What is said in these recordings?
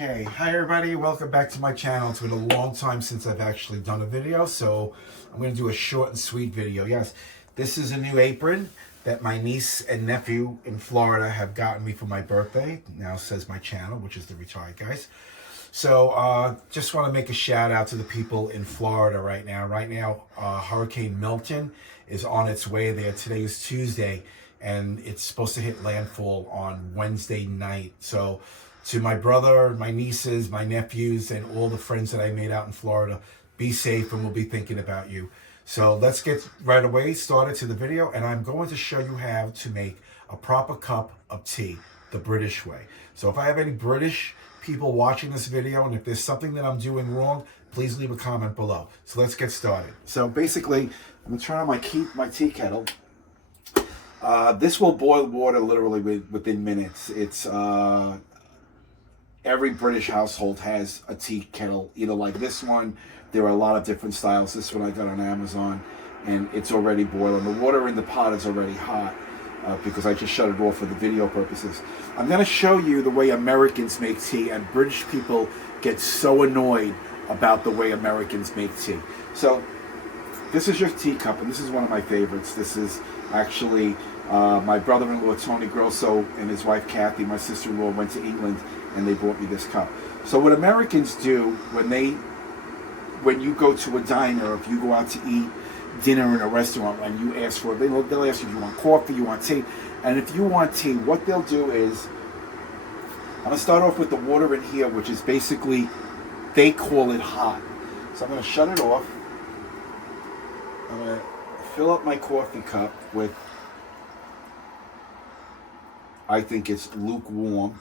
Okay, hi everybody, welcome back to my channel. It's been a long time since I've actually done a video, so I'm going to do a short and sweet video. Yes, this is a new apron that my niece and nephew in Florida have gotten me for my birthday. Now says my channel, which is The Retired Guys. So just want to make a shout out to the people in Florida right now. Right now, Hurricane Milton is on its way there. Today is Tuesday, and it's supposed to hit landfall on Wednesday night. So to my brother, my nieces, my nephews, and all the friends that I made out in Florida, be safe, and we'll be thinking about you. So let's get right away started to the video, and I'm going to show you how to make a proper cup of tea, the British way. So if I have any British people watching this video, and if there's something that I'm doing wrong, please leave a comment below. So let's get started. So basically, I'm going to turn on my tea kettle. This will boil water literally within minutes. It's every British household has a tea kettle, either like this one. There are a lot of different styles. This one I got on Amazon, and it's already boiling. The water in the pot is already hot because I just shut it off for the video purposes. I'm going to show you the way Americans make tea, and British people get so annoyed about the way Americans make tea. So this is your teacup, and this is one of my favorites. This is actually my brother-in-law Tony Grosso and his wife Kathy, my sister-in-law, went to England and they bought me this cup. So what Americans do when you go to a diner, or if you go out to eat dinner in a restaurant and you ask for it, they'll ask you if you want coffee, you want tea. And if you want tea, what they'll do is, I'm going to start off with the water in here, which is basically, they call it hot. So I'm going to shut it off. I'm going to fill up my coffee cup with, I think it's lukewarm.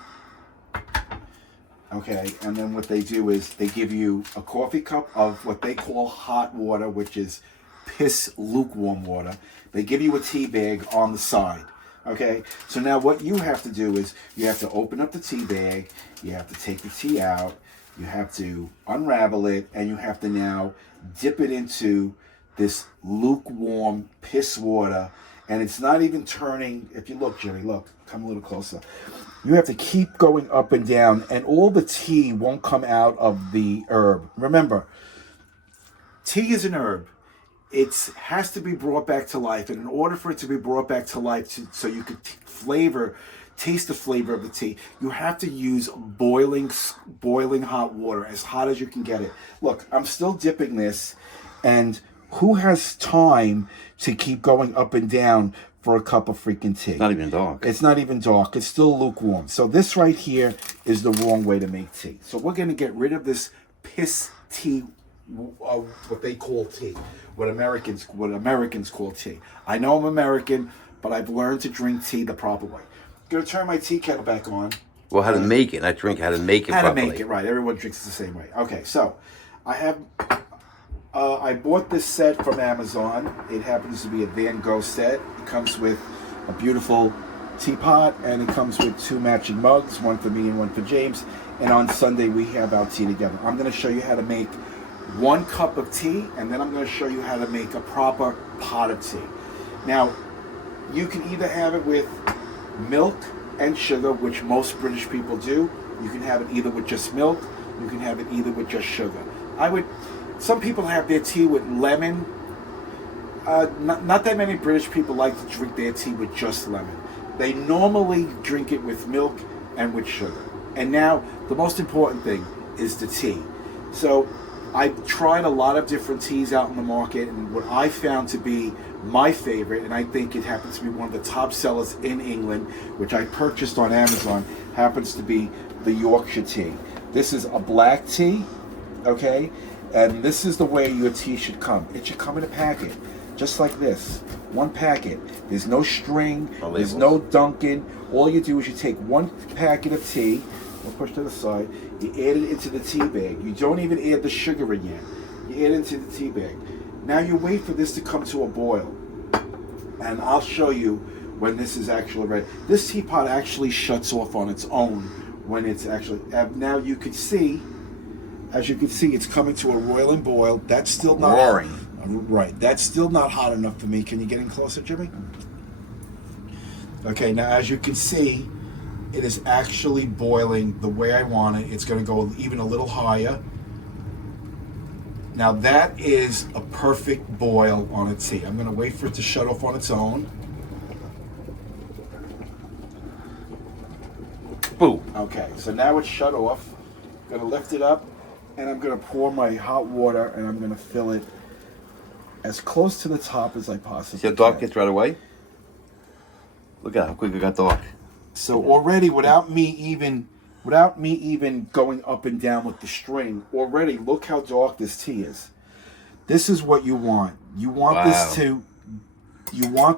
Okay, and then what they do is they give you a coffee cup of what they call hot water, which is piss lukewarm water. They give you a tea bag on the side. Okay, so now what you have to do is you have to open up the tea bag, you have to take the tea out, you have to unravel it, and you have to now dip it into this lukewarm piss water. And it's not even turning. If you look, Jimmy, look, come a little closer. You have to keep going up and down, and all the tea won't come out of the herb. Remember, tea is an herb. It has to be brought back to life, and in order for it to be brought back to life, so you could taste the flavor of the tea, you have to use boiling hot water, as hot as you can get it. Look, I'm still dipping this, and who has time to keep going up and down for a cup of freaking tea? It's not even dark. It's not even dark. It's still lukewarm. So this right here is the wrong way to make tea. So we're going to get rid of this piss tea, what they call tea, what Americans call tea. I know I'm American, but I've learned to drink tea the proper way. I'm going to turn my tea kettle back on. Well, how to make it, not drink, how to make it properly. How to make it, right. Everyone drinks the same way. Okay, so I bought this set from Amazon. It happens to be a Van Gogh set. It comes with a beautiful teapot, and it comes with 2 matching mugs, one for me and one for James. And on Sunday, we have our tea together. I'm going to show you how to make 1 cup of tea, and then I'm going to show you how to make a proper pot of tea. Now, you can either have it with milk and sugar, which most British people do. You can have it either with just milk. You can have it either with just sugar. Some people have their tea with lemon. Not that many British people like to drink their tea with just lemon. They normally drink it with milk and with sugar. And now, the most important thing is the tea. So, I've tried a lot of different teas out in the market, and what I found to be my favorite, and I think it happens to be one of the top sellers in England, which I purchased on Amazon, happens to be the Yorkshire tea. This is a black tea, okay? And this is the way your tea should come. It should come in a packet, just like this. 1 packet. There's no string. There's no dunking. All you do is you take 1 packet of tea. We'll push to the side. You add it into the tea bag. You don't even add the sugar in yet. You add it into the tea bag. Now you wait for this to come to a boil. And I'll show you when this is actually ready. This teapot actually shuts off on its own when it's actually... Now you can see... As you can see, it's coming to a roiling boil. That's still not roaring. Right. That's still not hot enough for me. Can you get in closer, Jimmy? Okay. Now, as you can see, It is actually boiling the way I want it. It's going to go even a little higher. Now that is a perfect boil on a tea. I'm going to wait for it to shut off on its own. Boo. Okay, so now it's shut off. I'm going to lift it up, and I'm going to pour my hot water, and I'm going to fill it as close to the top as I possibly See how dark can. gets right away? Look at how quick it got dark. So already, without me even going up and down with the string, already look how dark this tea is. This is what you want. You want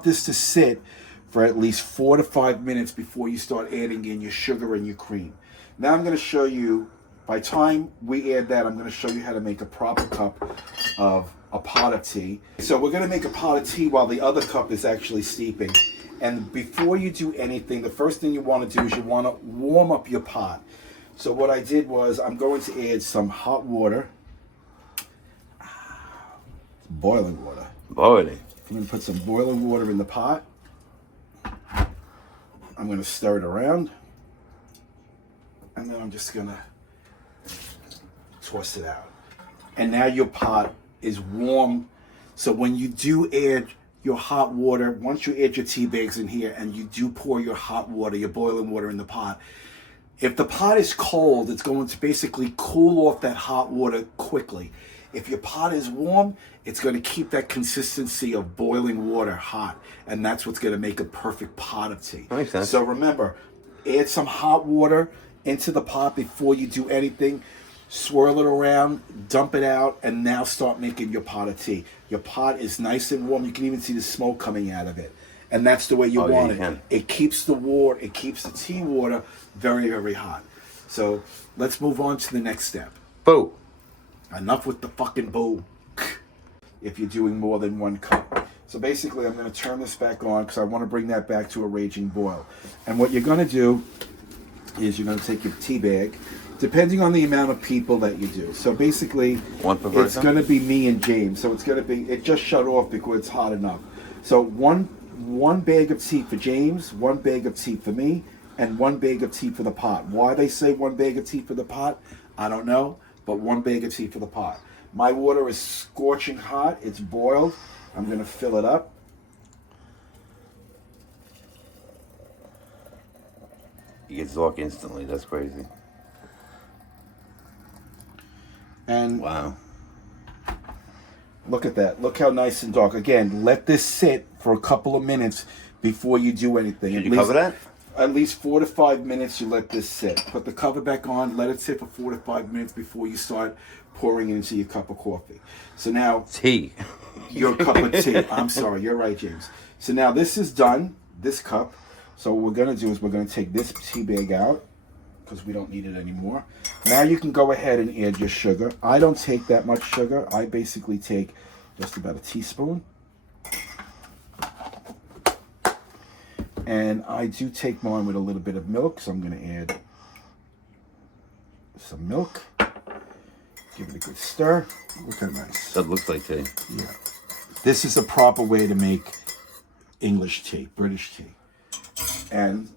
this to sit for at least 4 to 5 minutes before you start adding in your sugar and your cream. Now I'm going to show you, by the time we add that, I'm going to show you how to make a proper cup of a pot of tea. So we're going to make a pot of tea while the other cup is actually steeping. And before you do anything, the first thing you want to do is you want to warm up your pot. So what I did was I'm going to add some hot water. Boiling water. Boiling. I'm going to put some boiling water in the pot. I'm going to stir it around. And then I'm just going to toss it out. And now your pot is warm. So when you do add your hot water, once you add your tea bags in here and you do pour your hot water, your boiling water in the pot, if the pot is cold, it's going to basically cool off that hot water quickly. If your pot is warm, it's going to keep that consistency of boiling water hot, and that's what's going to make a perfect pot of tea. That makes sense. So remember, add some hot water into the pot before you do anything. Swirl it around, dump it out, and now start making your pot of tea. Your pot is nice and warm. You can even see the smoke coming out of it. And that's the way you want it. It keeps the water, it keeps the tea water very, very hot. So let's move on to the next step. Boo. Enough with the fucking boo. If you're doing more than one cup. So basically I'm going to turn this back on because I want to bring that back to a raging boil. And what you're going to do is you're going to take your tea bag, depending on the amount of people that you do. So basically, it's going to be me and James. So it's going to be, it just shut off because it's hot enough. So one bag of tea for James, one bag of tea for me, and one bag of tea for the pot. Why they say one bag of tea for the pot, I don't know, but one bag of tea for the pot. My water is scorching hot. It's boiled. I'm going to fill it up. It gets dark instantly. That's crazy. And wow. Look at that. Look how nice and dark. Again, let this sit for a couple of minutes before you do anything. Should you cover that? At least 4 to 5 minutes you let this sit. Put the cover back on. Let it sit for 4 to 5 minutes before you start pouring it into your cup of coffee. So now... Tea. Your cup of tea. I'm sorry. You're right, James. So now this is done. This cup. So what we're going to do is we're going to take this tea bag out because we don't need it anymore. Now you can go ahead and add your sugar. I don't take that much sugar. I basically take just about a teaspoon. And I do take mine with a little bit of milk, so I'm going to add some milk. Give it a good stir. Look how nice. That looks like tea. Yeah. This is a proper way to make English tea, British tea. And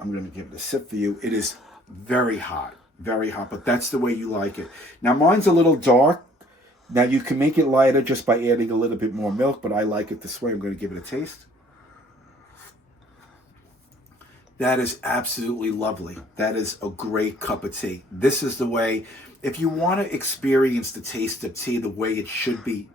I'm going to give it a sip for you. It is very hot, but that's the way you like it. Now mine's a little dark. Now you can make it lighter just by adding a little bit more milk, but I like it this way. I'm going to give it a taste. That is absolutely lovely. That is a great cup of tea. This is the way, if you want to experience the taste of tea the way it should be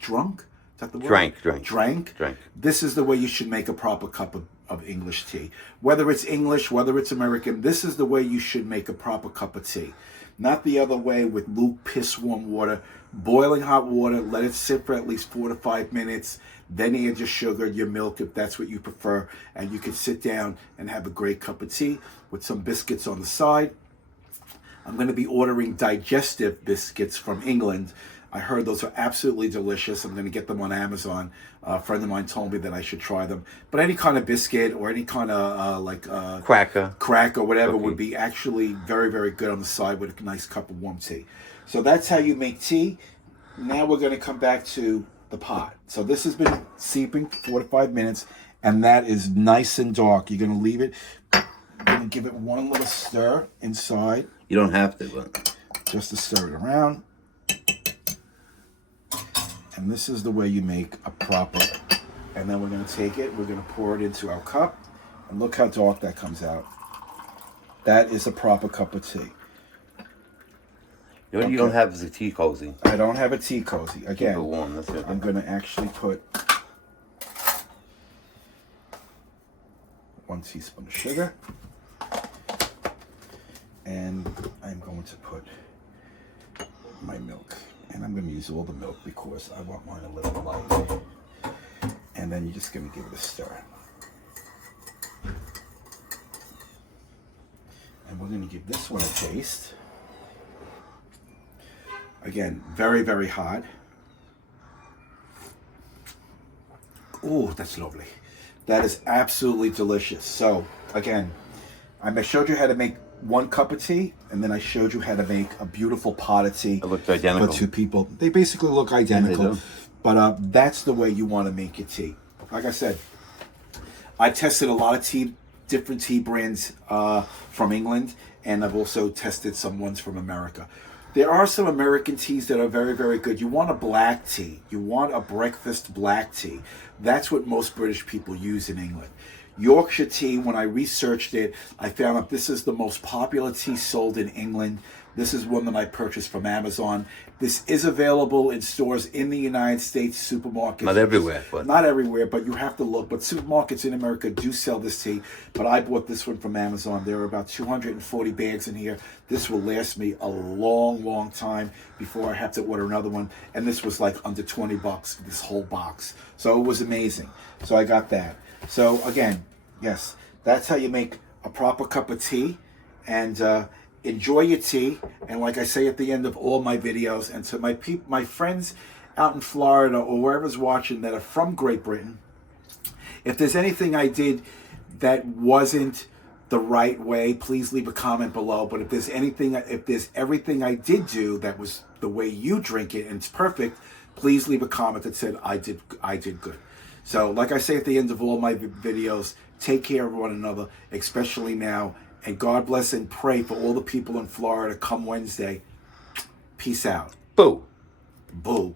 drunk, is that the word? Drank. This is the way you should make a proper cup of English tea. Whether it's English, whether it's American, this is the way you should make a proper cup of tea. Not the other way with luke piss warm water. Boiling hot water, let it sit for at least 4 to 5 minutes, then add your sugar, your milk if that's what you prefer, and you can sit down and have a great cup of tea with some biscuits on the side. I'm going to be ordering digestive biscuits from England. I heard those are absolutely delicious. I'm going to get them on Amazon. A friend of mine told me that I should try them. But any kind of biscuit or any kind of cracker or whatever would be actually very, very good on the side with a nice cup of warm tea. So that's how you make tea. Now we're going to come back to the pot. So this has been steeping for 4 to 5 minutes, and that is nice and dark. You're going to leave it going to give it one little stir inside. You don't have to, but Just to stir it around. And this is the way you make a proper. And then we're going to take it, we're going to pour it into our cup. And look how dark that comes out. That is a proper cup of tea. what you don't have is a tea cozy. I don't have a tea cozy. Keep Again, it warm. That's it. I'm going to actually put 1 teaspoon of sugar. And I'm going to put my milk. And I'm going to use all the milk because I want mine a little light. And then you're just going to give it a stir. And we're going to give this one a taste. Again, very, very hot. Oh, that's lovely. That is absolutely delicious. So, again, I showed you how to make 1 cup of tea, and then I showed you how to make a beautiful pot of tea. It looks identical. For 2 people. They basically look identical. Yeah, they do. But that's the way you want to make your tea. Like I said, I tested a lot of different tea brands from England, and I've also tested some ones from America. There are some American teas that are very, very good. You want a black tea. You want a breakfast black tea. That's what most British people use in England. Yorkshire tea, when I researched it, I found out this is the most popular tea sold in England. This is one that I purchased from Amazon. This is available in stores in the United States, supermarkets. Not everywhere, but Not everywhere, but you have to look. But supermarkets in America do sell this tea. But I bought this one from Amazon. There are about 240 bags in here. This will last me a long, long time before I have to order another one. And this was like under $20, this whole box. So it was amazing. So I got that. So again, yes, that's how you make a proper cup of tea. And enjoy your tea. And like I say at the end of all my videos, and to my friends out in Florida or wherever's watching that are from Great Britain, if there's anything I did that wasn't the right way, please leave a comment below. But if there's everything I did do that was the way you drink it and it's perfect, please leave a comment that said I did good. So like I say at the end of all my videos, take care of one another, especially now. And God bless and pray for all the people in Florida come Wednesday. Peace out. boo. Boo.